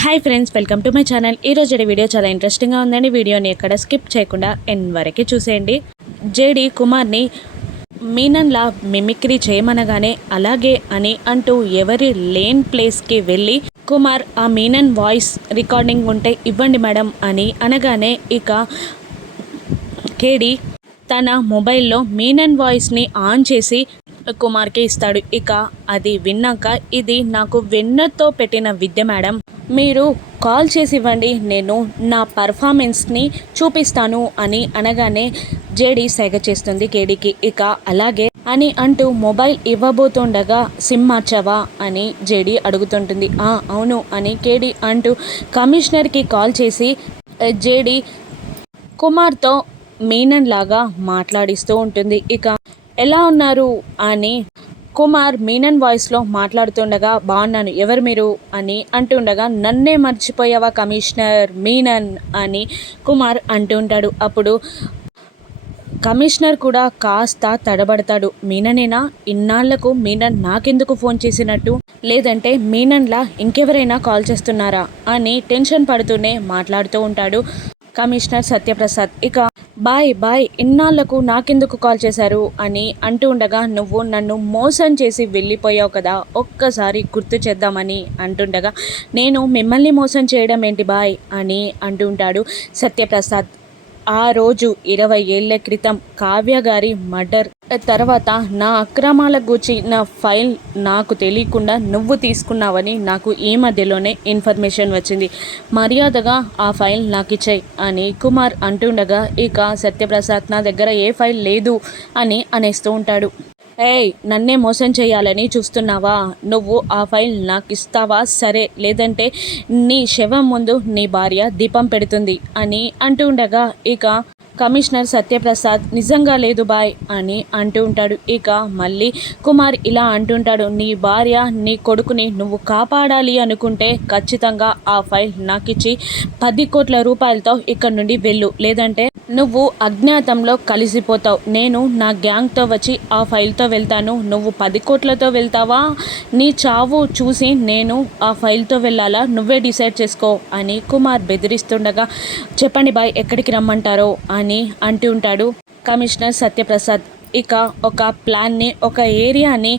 Hi friends welcome to my channel ఈ రోజు video చాలా ఇంట్రెస్టింగ్గా ఉందండి. వీడియోని ఎక్కడ స్కిప్ చేయకుండా ఎన్ వరకే చూసేయండి. జేడి కుమార్ని మీనన్లా మిమిక్రీ చేయమనగానే అలాగే అని అంటూ ఎవరి లేన్ ప్లేస్కి వెళ్ళి కుమార్ ఆ మీనన్ వాయిస్ రికార్డింగ్ ఉంటే ఇవ్వండి మేడం అని అనగానే ఇక కేడి తన మొబైల్లో మీనన్ వాయిస్ని ఆన్ చేసి కుమార్కి ఇస్తాడు. ఇక అది విన్నాక ఇది నాకు వెన్నతో పెట్టిన విద్య మేడం. మీరు కాల్ చేసి ఇవ్వండి నేను నా పర్ఫార్మెన్స్ని చూపిస్తాను అని అనగానే జేడి సెగ చేస్తుంది కేడీకి. ఇక అలాగే అని అంటూ మొబైల్ ఇవ్వబోతుండగా సిమ్ మార్చావా అని జేడి అడుగుతుంటుంది. "ఆ, అవును అని కేడీ అంటూ కమిషనర్కి కాల్ చేసి జేడి కుమార్తో మీనన్ లాగా మాట్లాడిస్తూ ఉంటుంది. ఇక ఎలా ఉన్నారు? అని కుమార్ మీనన్ వాయిస్లో మాట్లాడుతుండగా బాగున్నాను. ఎవరు మీరు? అని అంటుండగా నన్నే మర్చిపోయావా కమిషనర్ మీనన్? అని కుమార్ అంటుంటాడు అప్పుడు కమిషనర్ కూడా కాస్త తడబడతాడు. మీననేనా? ఇన్నాళ్ళకు మీనన్ నాకెందుకు ఫోన్ చేసినట్టు? లేదంటే మీనన్లా ఇంకెవరైనా కాల్ చేస్తున్నారా? అని టెన్షన్ పడుతూనే మాట్లాడుతూ ఉంటాడు. కమిషనర్ సత్యప్రసాద్. ఇక బాయ్ బాయ్ ఇన్నాళ్ళకు నాకెందుకు కాల్ చేశారు? అని అంటూ ఉండగా నువ్వు నన్ను మోసం చేసి వెళ్ళిపోయావు కదా ఒక్కసారి గుర్తు చేద్దామని అంటుండగా నేను మిమ్మల్ని మోసం చేయడం ఏంటి బాయ్? అని అంటుంటాడు సత్యప్రసాద్. ఆ రోజు ఇరవై ఏళ్ళ క్రితం కావ్య గారి మర్డర్ తర్వాత నా అక్రమాల గురించిన ఫైల్ నాకు తెలియకుండా నువ్వు తీసుకున్నావని నాకు ఈ మధ్యలోనే ఇన్ఫర్మేషన్ వచ్చింది. మర్యాదగా ఆ ఫైల్ నాకు ఇచ్చాయి అని కుమార్ అంటుండగా ఇక సత్యప్రసాద్ నా దగ్గర ఏ ఫైల్ లేదు అని అనేస్తూ ఉంటాడు. ఏయ్ నన్నే మోసం చేయాలని చూస్తున్నావా? నువ్వు ఆ ఫైల్ నాకు ఇస్తావా సరే లేదంటే నీ శవం ముందు నీ భార్య దీపం పెడుతుంది అని అంటూ ఉండగా ఇక కమిషనర్ సత్యప్రసాద్ నిజంగా లేదు బాయ్ అని అంటూ ఉంటాడు. ఇక మళ్ళీ కుమార్ ఇలా అంటుంటాడు నీ భార్య నీ కొడుకుని నువ్వు కాపాడాలి అనుకుంటే ఖచ్చితంగా ఆ ఫైల్ నాకిచ్చి పది కోట్ల రూపాయలతో ఇక్కడ నుండి వెళ్ళు. లేదంటే నువ్వు అజ్ఞాతంలో కలిసిపోతావు. నేను నా గ్యాంగ్తో వచ్చి ఆ ఫైల్తో వెళ్తాను. నువ్వు పది కోట్లతో వెళ్తావా? నీ చావు చూసి నేను ఆ ఫైల్తో వెళ్ళాలా? నువ్వే డిసైడ్ చేసుకో అని కుమార్ బెదిరిస్తుండగా చెప్పండి బాయ్ ఎక్కడికి రమ్మంటారో అని అంటూ ఉంటాడు. కమిషనర్ సత్యప్రసాద్. ఇక ఒక ప్లాన్ని ఒక ఏరియాని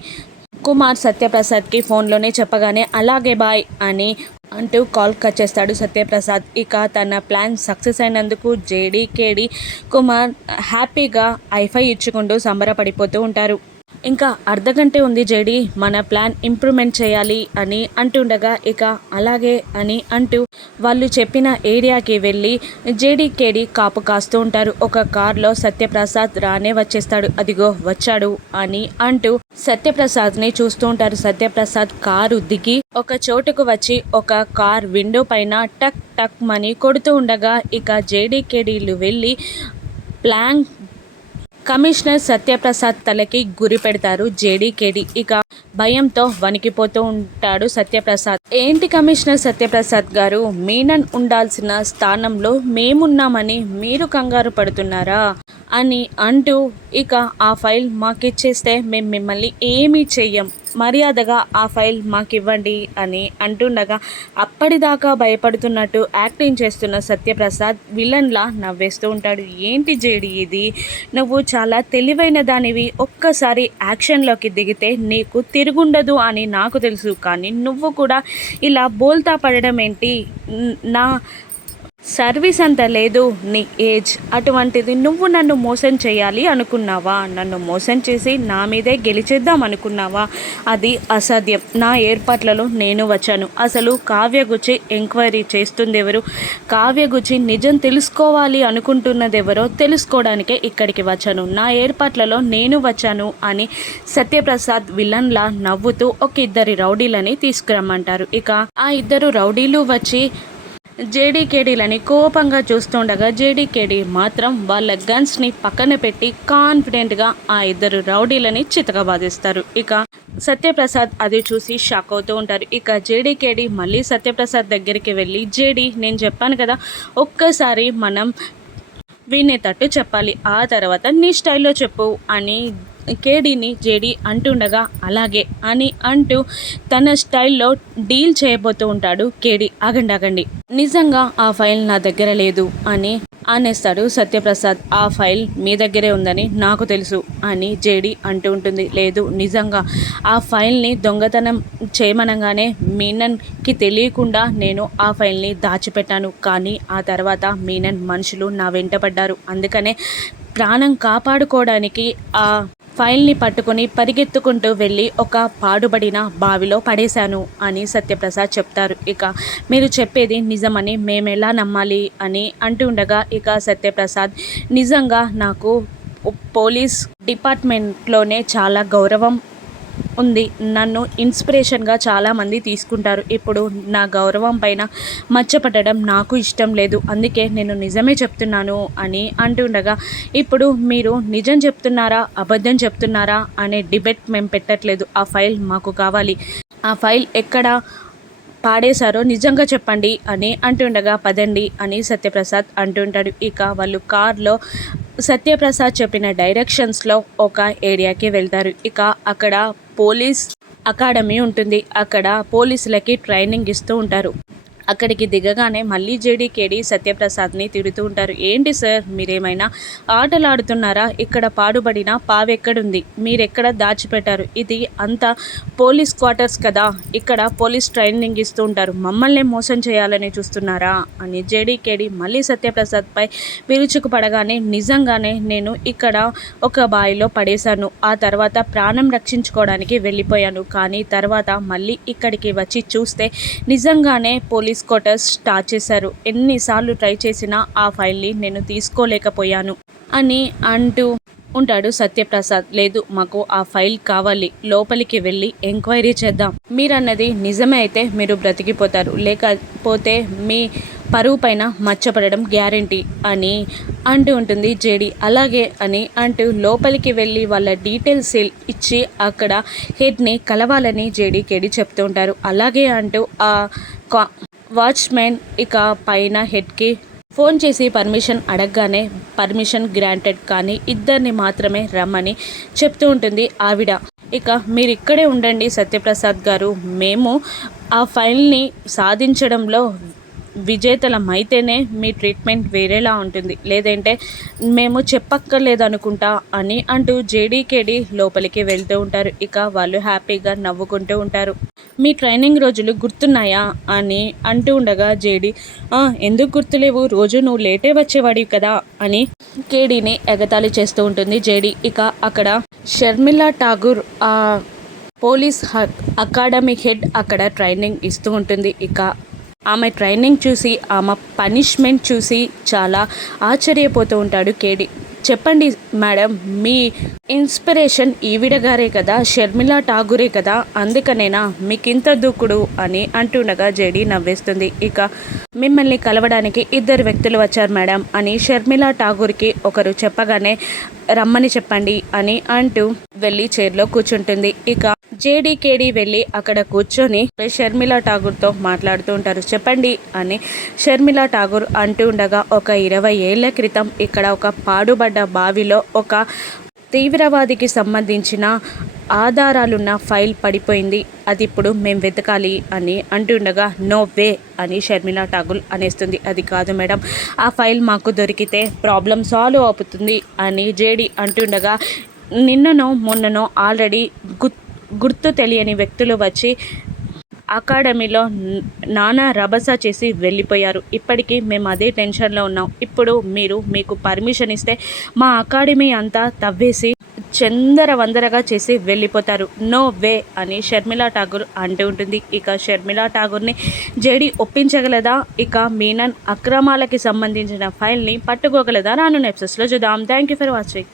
కుమార్ సత్యప్రసాద్కి ఫోన్లోనే చెప్పగానే అలాగే బాయ్ అని అంటూ కాల్ కట్ చేస్తాడు సత్యప్రసాద్. ఇక తన ప్లాన్ సక్సెస్ అయినందుకు జేడీ కేడి కుమార్ హ్యాపీగా ఐఫై ఇచ్చుకుంటూ సంబరపడిపోతూ ఉంటారు. ఇంకా అర్ధగంటే ఉంది జేడి మన ప్లాన్ ఇంప్రూవ్మెంట్ చేయాలి అని అంటుండగా ఇక అలాగే అని అంటూ వాళ్ళు చెప్పిన ఏరియాకి వెళ్ళి జేడీ కేడి కాపు కాస్తూ ఉంటారు. ఒక కార్లో సత్యప్రసాద్ రానే వచ్చేస్తాడు. అదిగో వచ్చాడు అని అంటూ సత్యప్రసాద్ని చూస్తూ ఉంటారు. సత్యప్రసాద్ కారు దిగి ఒక చోటుకు వచ్చి ఒక కార్ విండో పైన టక్ టక్ మని కొడుతూ ఉండగా ఇక జేడీ కేడీలు వెళ్ళి ప్లాన్ కమిషనర్ సత్యప్రసాద్ తలకి గురి పెడతారు జేడీకేడి. ఇక భయంతో వణికిపోతూ ఉంటాడు సత్యప్రసాద్. ఏంటి కమిషనర్ సత్యప్రసాద్ గారు? మీనన్ ఉండాల్సిన స్థానంలో మేమున్నామని మీరు కంగారు పడుతున్నారా? అని అంటూ ఇక ఆ ఫైల్ మాకిచ్చేస్తే మేము మిమ్మల్ని ఏమీ చెయ్యం. మర్యాదగా ఆ ఫైల్ మాకు ఇవ్వండి అని అంటుండగా అప్పటిదాకా భయపడుతున్నట్టు యాక్టింగ్ చేస్తున్న సత్యప్రసాద్ విలన్లా నవ్వేస్తూ ఉంటాడు. ఏంటి జేడి ఇది? నువ్వు చాలా తెలివైన దానివి. ఒక్కసారి యాక్షన్లోకి దిగితే నీకు తిరుగుండదు అని నాకు తెలుసు. కానీ నువ్వు కూడా ఇలా బోల్తా పడడం ఏంటి? నా సర్వీస్ అంత లేదు నీ ఏజ్. అటువంటిది నువ్వు నన్ను మోసం చేయాలి అనుకున్నావా? నన్ను మోసం చేసి నా మీదే గెలిచేద్దాం అనుకున్నావా? అది అసాధ్యం. నా ఏర్పాట్లలో నేను వచ్చాను. అసలు కావ్య గుచ్చి ఎంక్వైరీ చేస్తుంది ఎవరు కావ్య గుచ్చి నిజం తెలుసుకోవాలి అనుకుంటున్నది ఎవరో తెలుసుకోవడానికే ఇక్కడికి వచ్చాను. నా ఏర్పాట్లలో నేను వచ్చాను అని సత్యప్రసాద్ విలన్లా నవ్వుతూ ఒక ఇద్దరి రౌడీలని తీసుకురమ్మంటారు. ఇక ఆ ఇద్దరు రౌడీలు వచ్చి జేడీకేడీలని కోపంగా చూస్తుండగా జేడీకేడీ మాత్రం వాళ్ళ గన్స్ని పక్కన పెట్టి కాన్ఫిడెంట్గా ఆ ఇద్దరు రౌడీలని చితకబాదిస్తారు ఇక సత్యప్రసాద్ అది చూసి షాక్ అవుతూ ఉంటారు. ఇక జేడీకేడీ మళ్ళీ సత్యప్రసాద్ దగ్గరికి వెళ్ళి జేడీ నేను చెప్పాను కదా ఒక్కసారి మనం వినేటట్టు చెప్పాలి. ఆ తర్వాత నీ స్టైల్లో చెప్పు అని కేడీని జేడి అంటుండగా అలాగే అని అంటూ తన స్టైల్లో డీల్ చేయబోతూ ఉంటాడు కేడీ ఆగండి ఆగండి నిజంగా ఆ ఫైల్ నా దగ్గర లేదు అని అనేస్తాడు సత్యప్రసాద్. ఆ ఫైల్ మీ దగ్గరే ఉందని నాకు తెలుసు అని జేడి అంటూ ఉంటుంది. లేదు నిజంగా ఆ ఫైల్ని దొంగతనం చేయమనగానే మీనన్కి తెలియకుండా నేను ఆ ఫైల్ని దాచిపెట్టాను. కానీ ఆ తర్వాత మీనన్ మనుషులు నా వెంట పడ్డారు. అందుకనే ప్రాణం కాపాడుకోవడానికి ఆ ఫైల్ని పట్టుకొని పరిగెత్తుకుంటూ వెళ్ళి ఒక పాడుబడిన బావిలో పడేశాను అని సత్యప్రసాద్ చెప్తారు. ఇక మీరు చెప్పేది నిజమని మేమెలా నమ్మాలి అని అంటుండగా ఇక సత్యప్రసాద్ నిజంగా నాకు పోలీస్ డిపార్ట్మెంట్లోనే చాలా గౌరవం ఉంది. నన్ను ఇన్స్పిరేషన్గా చాలామంది తీసుకుంటారు. ఇప్పుడు నా గౌరవం పైన మచ్చపడడం నాకు ఇష్టం లేదు. అందుకే నేను నిజమే చెప్తున్నాను అని అంటుండగా ఇప్పుడు మీరు నిజం చెప్తున్నారా? అబద్ధం చెప్తున్నారా? అనే డిబేట్ మేము పెట్టట్లేదు. ఆ ఫైల్ మాకు కావాలి. ఆ ఫైల్ ఎక్కడ పాడేశారో నిజంగా చెప్పండి అని అంటుండగా పదండి అని సత్యప్రసాద్ అంటుంటాడు. ఇక వాళ్ళు కార్లో సత్యప్రసాద్ చెప్పిన డైరెక్షన్స్లో ఒక ఏరియాకి వెళ్తారు. ఇక అక్కడ పోలీస్ అకాడమీ ఉంటుంది. అక్కడ పోలీసులకి ట్రైనింగ్ ఇస్తూ ఉంటారు. అక్కడికి దిగగానే మళ్ళీ జేడీకేడి సత్యప్రసాద్ని తిడుతూ ఉంటారు. ఏంటి సార్ మీరేమైనా ఆటలాడుతున్నారా? ఇక్కడ పాడుబడిన పావెక్కడుంది? మీరెక్కడ దాచిపెట్టారు? ఇది అంతా పోలీస్ క్వార్టర్స్ కదా. ఇక్కడ పోలీస్ ట్రైనింగ్ ఇస్తూ ఉంటారు. మమ్మల్ని మోసం చేయాలని చూస్తున్నారా? అని జేడీకేడి మళ్ళీ సత్యప్రసాద్పై విరుచుకుపడగానే నిజంగానే నేను ఇక్కడ ఒక బావిలో పడేశాను. ఆ తర్వాత ప్రాణం రక్షించుకోవడానికి వెళ్ళిపోయాను. కానీ తర్వాత మళ్ళీ ఇక్కడికి వచ్చి చూస్తే నిజంగానే పోలీస్ క్వార్టర్స్ స్టార్ట్ చేశారు. ఎన్నిసార్లు ట్రై చేసినా ఆ ఫైల్ని నేను తీసుకోలేకపోయాను అని అంటూ ఉంటాడు సత్యప్రసాద్. లేదు మాకు ఆ ఫైల్ కావాలి. లోపలికి వెళ్ళి ఎంక్వైరీ చేద్దాం. మీరన్నది నిజమే అయితే మీరు బ్రతికిపోతారు. లేకపోతే మీ పరువు పైన మచ్చపడడం గ్యారంటీ అని అంటూ ఉంటుంది జేడి. అలాగే అని అంటూ లోపలికి వెళ్ళి వాళ్ళ డీటెయిల్స్ ఇచ్చి అక్కడ హెడ్ని కలవాలని జేడి కేడి చెప్తూ ఉంటారు. అలాగే అంటూ ఆ వాచ్మెన్ ఇక పైన హెడ్కి ఫోన్ చేసి పర్మిషన్ అడగగానే పర్మిషన్ గ్రాంటెడ్ కానీ ఇద్దరిని మాత్రమే రమ్మని చెప్తూ ఉంటుంది ఆవిడ. ఇక మీరు ఇక్కడే ఉండండి సత్యప్రసాద్ గారు. మేము ఆ ఫైల్ని సాధించడంలో విజేతలమైతేనే మీ ట్రీట్మెంట్ వేరేలా ఉంటుంది. లేదంటే మేము చెప్పక్కర్లేదు అనుకుంటా అని అంటూ జేడీకేడి లోపలికి వెళ్తూ ఉంటారు. ఇక వాళ్ళు హ్యాపీగా నవ్వుకుంటూ ఉంటారు. మీ ట్రైనింగ్ రోజులు గుర్తున్నాయా అని అంటూ ఉండగా జేడి ఎందుకు గుర్తులేవు? రోజు నువ్వు లేటే వచ్చేవాడివి కదా అని కేడీని ఎగతాళి చేస్తూ ఉంటుంది జేడి. ఇక అక్కడ షర్మిలా ఠాగూర్ ఆ పోలీస్ అకాడమీ హెడ్ అక్కడ ట్రైనింగ్ ఇస్తూ ఉంటుంది. ఇక ఆమె ట్రైనింగ్ చూసి ఆమె పనిష్మెంట్ చూసి చాలా ఆశ్చర్యపోతూ ఉంటాడు కేడి. చెప్పండి మేడం మీ ఇన్స్పిరేషన్ ఈవిడ గారే కదా షర్మిలా ఠాగూరే కదా అందుకనేనా మీకింత దూకుడు అని అంటుండగా జేడీ నవ్వేస్తుంది. ఇక మిమ్మల్ని కలవడానికి ఇద్దరు వ్యక్తులు వచ్చారు మేడం అని షర్మిలా ఠాగూర్కి ఒకరు చెప్పగానే రమ్మని చెప్పండి అని అంటూ వెళ్ళి చైర్లో కూర్చుంటుంది. ఇక జేడీకేడి వెళ్ళి అక్కడ కూర్చొని షర్మిల ఠాగూర్తో మాట్లాడుతూ ఉంటారు. చెప్పండి అని షర్మిల ఠాగూర్ అంటూ ఉండగా ఒక ఇరవై ఏళ్ళ క్రితం ఇక్కడ ఒక పాడుబడ్డ బావిలో ఒక తీవ్రవాదికి సంబంధించిన ఆధారాలున్న ఫైల్ పడిపోయింది. అది ఇప్పుడు మేము వెతకాలి అని అంటుండగా నో వే అని షర్మిలా ఠాగూర్ అనేస్తుంది. అది కాదు మేడం ఆ ఫైల్ మాకు దొరికితే ప్రాబ్లం సాల్వ్ అవుతుంది అని జేడి అంటుండగా నిన్ననో మొన్ననో ఆల్రెడీ గుత్ గుర్తు తెలియని వ్యక్తులు వచ్చి అకాడమీలో నానా రభస చేసి వెళ్ళిపోయారు. ఇప్పటికీ మేము అదే టెన్షన్లో ఉన్నాం. ఇప్పుడు మీరు మీకు పర్మిషన్ ఇస్తే మా అకాడమీ అంతా తవ్వేసి చందర వందరగా చేసి వెళ్ళిపోతారు. నో వే అని షర్మిలా ఠాగూర్ అంటూ ఉంటుంది. ఇక షర్మిలా ఠాగూర్ని జేడి ఒప్పించగలదా? ఇక మీనన్ అక్రమాలకి సంబంధించిన ఫైల్ని పట్టుకోగలదా? రాను నెప్సెస్లో చూద్దాం. Thank you for watching.